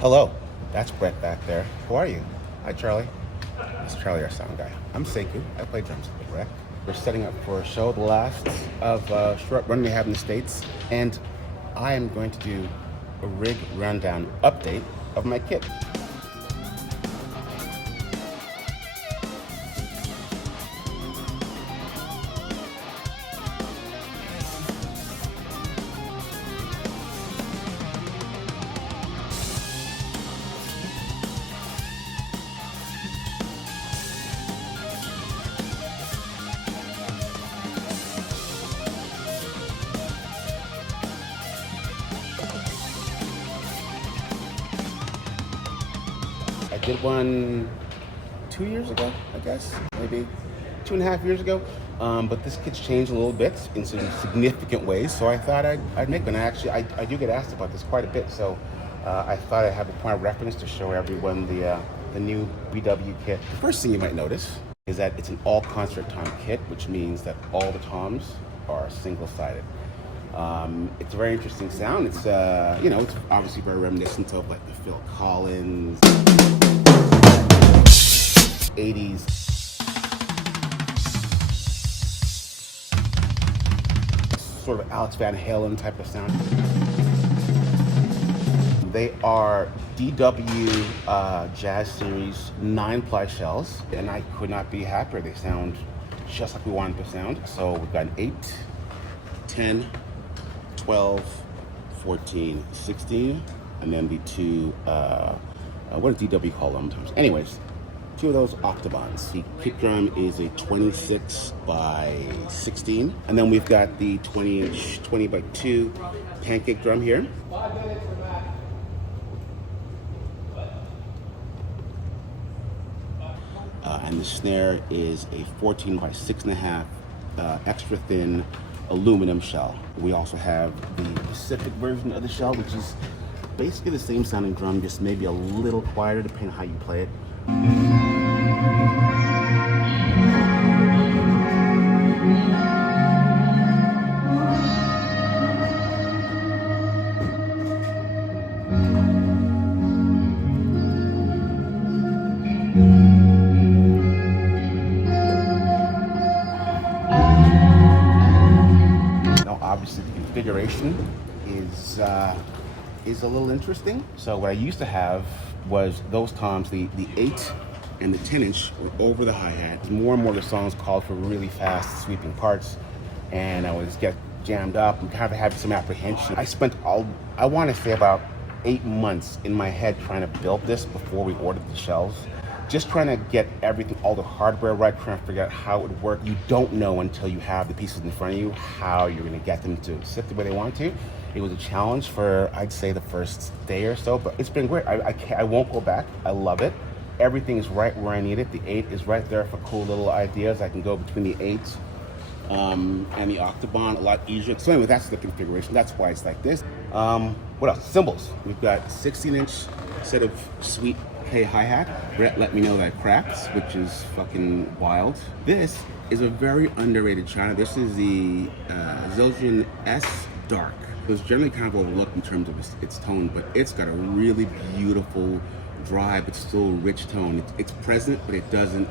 Hello, that's Brett back there. Who are you? Hi, Charlie. It's Charlie, our sound guy. I'm Sekou. I play drums with Brett. We're setting up for a show, the last of a short run we have in the States, and I am going to do a rig rundown update of my kit. I did one 2 years ago, I guess, maybe 2.5 years ago. But this kit's changed a little bit in some significant ways, so I thought I'd make one. Actually, I do get asked about this quite a bit, so I thought I'd have a point of reference to show everyone the new BW kit. The first thing you might notice is that it's an all concert tom kit, which means that all the toms are single-sided. It's a very interesting sound. It's it's obviously very reminiscent of like the Phil Collins 80s sort of Alex Van Halen type of sound. They are DW Jazz Series 9-ply shells, and I could not be happier. They sound just like we want them to sound. So we've got an 8, 10, 12, 14, 16, and then the two, what does DW call them sometimes? Anyways, two of those octobans. The kick drum is a 26 by 16, and then we've got the 20-inch, 20 by 2 pancake drum here. And the snare is a 14 by 6.5 extra thin aluminum shell. We also have the Pacific version of the shell, which is basically the same sounding drum, just maybe a little quieter depending on how you play it. Obviously, the configuration is a little interesting. So what I used to have was those toms, the 8 and the 10-inch were over the hi-hat. More and more the songs called for really fast sweeping parts, and I would get jammed up and kind of have some apprehension. I spent I want to say about 8 months in my head trying to build this before we ordered the shells. Just trying to get everything, all the hardware right, trying to figure out how it would work. You don't know until you have the pieces in front of you how you're going to get them to sit the way they want to. It was a challenge for, I'd say, the first day or so, but it's been great. I won't go back. I love it. Everything is right where I need it. The 8 is right there for cool little ideas. I can go between the 8 and the octoban a lot easier. So anyway, that's the configuration. That's why it's like this. What else? Cymbals. We've got 16-inch set of sweet K hi-hat. Brett let me know that I cracked, which is fucking wild. This is a very underrated China. This is the Zildjian S Dark. It was generally kind of overlooked in terms of its tone, but it's got a really beautiful, dry but still rich tone. It's present, but it doesn't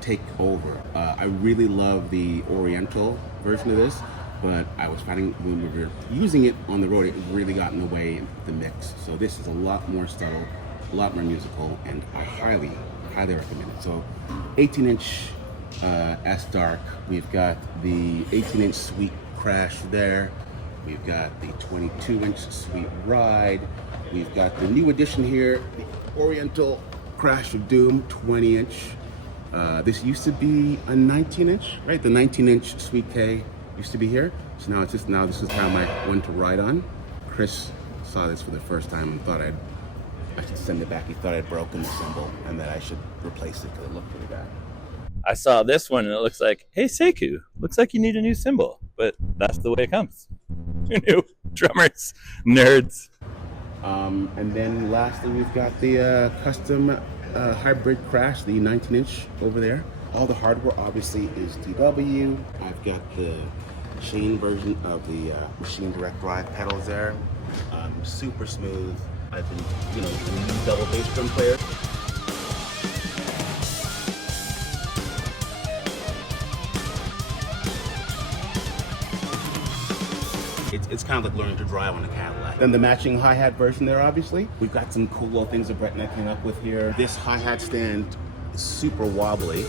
take over. I really love the Oriental version of this, but I was finding when we were using it on the road, it really got in the way of the mix. So this is a lot more subtle, a lot more musical, and I highly recommend it. So 18-inch S Dark. We've got the 18-inch Sweet Crash there. We've got the 22-inch Sweet Ride. We've got the new addition here, the Oriental Crash of Doom 20-inch. This used to be a 19-inch, right? The 19-inch Sweet K used to be here. So now this is kind of my one to ride on. Chris saw this for the first time and thought I should send it back. He thought I'd broken the cymbal and that I should replace it because it looked pretty bad. I saw this one and it looks like, hey Sekou, looks like you need a new cymbal, but that's the way it comes. Who knew? Drummers, nerds. And then lastly, we've got the custom hybrid Crash, the 19-inch over there. All the hardware obviously is DW. I've got the chain version of the machine direct drive pedals there. Super smooth. I've been, you know, a lead double bass drum player. It's kind of like learning to drive on a Cadillac. Then the matching hi-hat version there, obviously. We've got some cool little things that Brett and I came up with here. This hi-hat stand is super wobbly,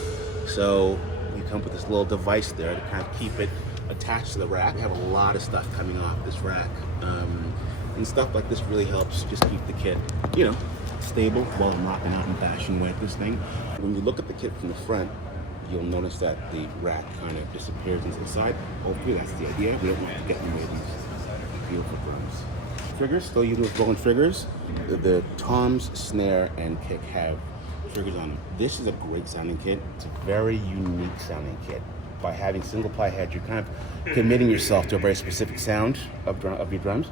so we come up with this little device there to kind of keep it attached to the rack. We have a lot of stuff coming off this rack. And stuff like this really helps just keep the kit, you know, stable while I'm rocking out and bashing away at this thing. When you look at the kit from the front, you'll notice that the rack kind of disappears into the side. Hopefully that's the idea. We don't want to get in the way of these beautiful drums. Triggers, still using those rolling triggers. The toms, snare, and kick have triggers on them. This is a great sounding kit. It's a very unique sounding kit. By having single ply heads, you're kind of committing yourself to a very specific sound of your drums.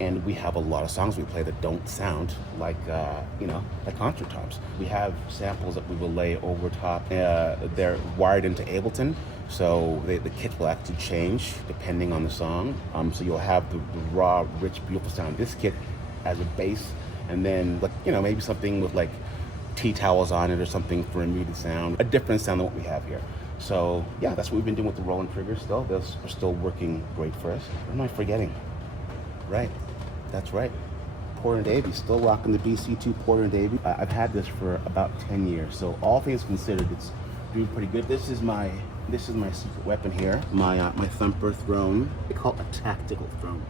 And we have a lot of songs we play that don't sound like, you know, like concert toms. We have samples that we will lay over top. They're wired into Ableton, so the kit will actually change depending on the song. So you'll have the raw, rich, beautiful sound. This kit as a bass, and then, like, you know, maybe something with like tea towels on it or something for a muted sound, a different sound than what we have here. So yeah, that's what we've been doing with the rolling triggers. Still, those are still working great for us. What am I forgetting? Right, that's right. Porter and Davey, still rocking the BC2 Porter and Davey. I've had this for about 10 years, so all things considered, it's doing pretty good. This is my secret weapon here, my thumper throne. They call it a tactical throne.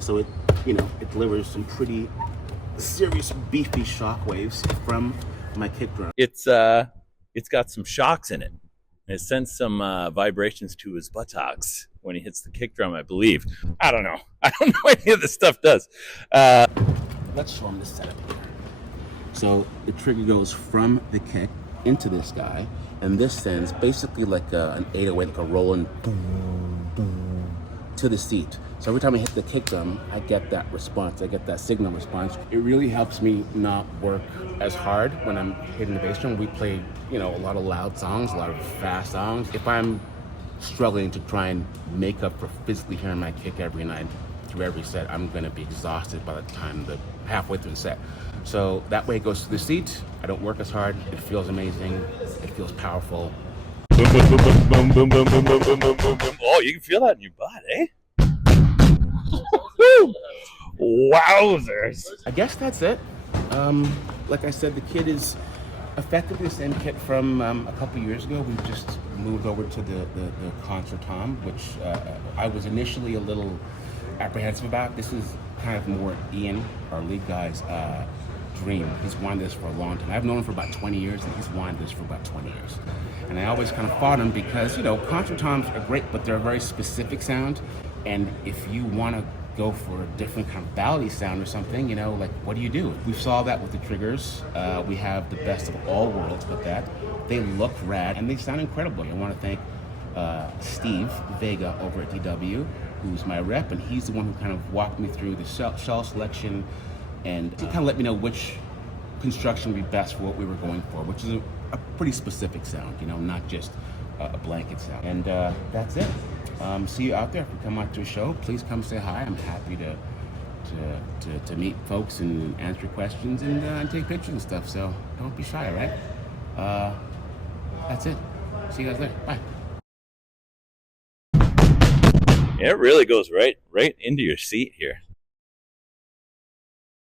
So it, you know, it delivers some pretty serious beefy shockwaves from my kick drum. It's got some shocks in it. And it sends some vibrations to his buttocks when he hits the kick drum, I believe. I don't know. I don't know what any of this stuff does. Let's show him the setup here. So the trigger goes from the kick into this guy, and this sends basically like an 808, like a rolling to the seat. So every time I hit the kick drum, I get that response. I get that signal response. It really helps me not work as hard when I'm hitting the bass drum. We play, you know, a lot of loud songs, a lot of fast songs. If I'm struggling to try and make up for physically hearing my kick every night through every set, I'm gonna be exhausted by the time halfway through the set. So that way it goes to the seat. I don't work as hard. It feels amazing. It feels powerful. Boom, boom, boom, boom, boom, boom, boom, boom, boom, boom, boom, boom, boom. Oh, you can feel that in your butt, eh? Wowzers. I guess that's it. Like I said, the kit is effectively the same kit from a couple years ago. We've just moved over to the concert tom, which I was initially a little apprehensive about. This is kind of more Ian, our lead guy's dream. He's wanted this for a long time. I've known him for about 20 years, and he's wanted this for about 20 years. And I always kind of fought him because, you know, concert toms are great, but they're a very specific sound. And if you want to go for a different kind of ballady sound or something, you know, like, what do you do? We saw that with the triggers. We have the best of all worlds with that. They look rad and they sound incredible. I want to thank Steve Vega over at DW, who's my rep, and he's the one who kind of walked me through the shell selection and to kind of let me know which construction would be best for what we were going for, which is a pretty specific sound, you know, not just a blanket sound. And that's it. See you out there. If you come out to a show, please come say hi. I'm happy to meet folks and answer questions and take pictures and stuff. So don't be shy, all right? That's it. See you guys later. Bye. Yeah, it really goes right into your seat here.